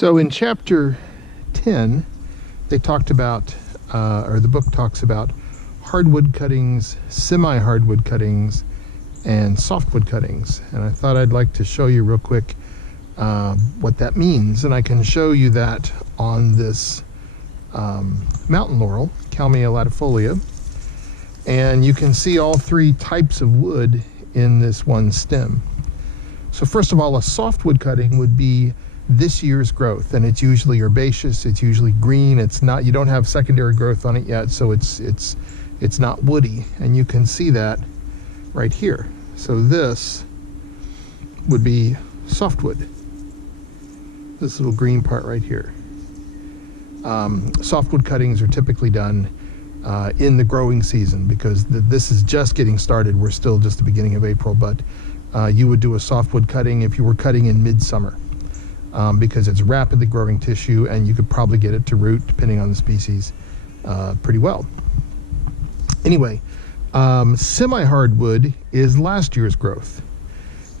So in chapter 10, they talked about, or the book talks about hardwood cuttings, semi-hardwood cuttings, and softwood cuttings. And I thought I'd like to show you real quick what that means. And I can show you that on this mountain laurel, Kalmia latifolia. And you can see all three types of wood in this one stem. So first of all, a softwood cutting would be this year's growth, and it's usually herbaceous, it's usually green, it's not, you don't have secondary growth on it yet, so it's not woody, and you can see that right here. So this would be softwood, this little green part right here. Softwood cuttings are typically done in the growing season, because this is just getting started. We're still just the beginning of April, but you would do a softwood cutting if you were cutting in midsummer, because it's rapidly growing tissue, and you could probably get it to root, depending on the species, pretty well. Anyway, semi-hardwood is last year's growth,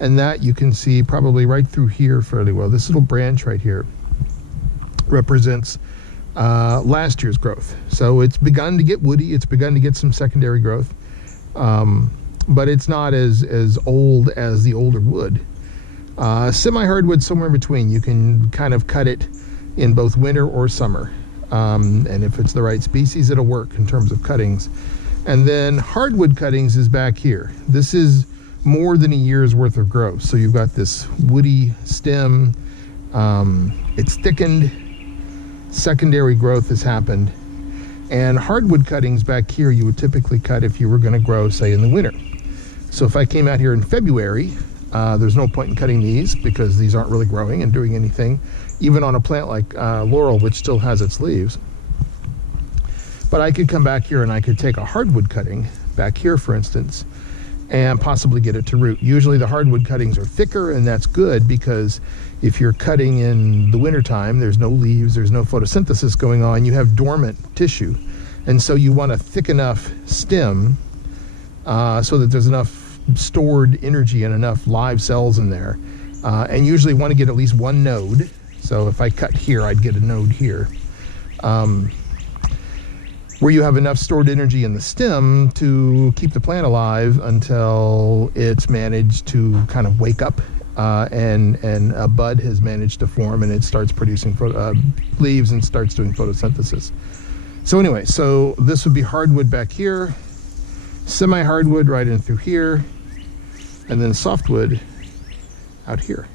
and that you can see probably right through here fairly well. This little branch right here represents last year's growth. So it's begun to get woody, it's begun to get some secondary growth, but it's not as old as the older wood. Semi-hardwood, somewhere in between. You can kind of cut it in both winter or summer, and if it's the right species, it'll work in terms of cuttings. And then hardwood cuttings is back here. This is more than a year's worth of growth. So you've got this woody stem, it's thickened, secondary growth has happened, and hardwood cuttings back here you would typically cut if you were going to grow, say, in the winter. So if I came out here in February, there's no point in cutting these, because these aren't really growing and doing anything, even on a plant like laurel, which still has its leaves. But I could come back here and I could take a hardwood cutting back here, for instance, and possibly get it to root. Usually the hardwood cuttings are thicker, and that's good, because if you're cutting in the wintertime, there's no leaves, there's no photosynthesis going on, you have dormant tissue. And so you want a thick enough stem so that there's enough stored energy and enough live cells in there. And usually want to get at least one node. So if I cut here, I'd get a node here. Where you have enough stored energy in the stem to keep the plant alive until it's managed to kind of wake up, and a bud has managed to form, and it starts producing leaves and starts doing photosynthesis. So anyway, so this would be hardwood back here, semi-hardwood right in through here, and then softwood out here.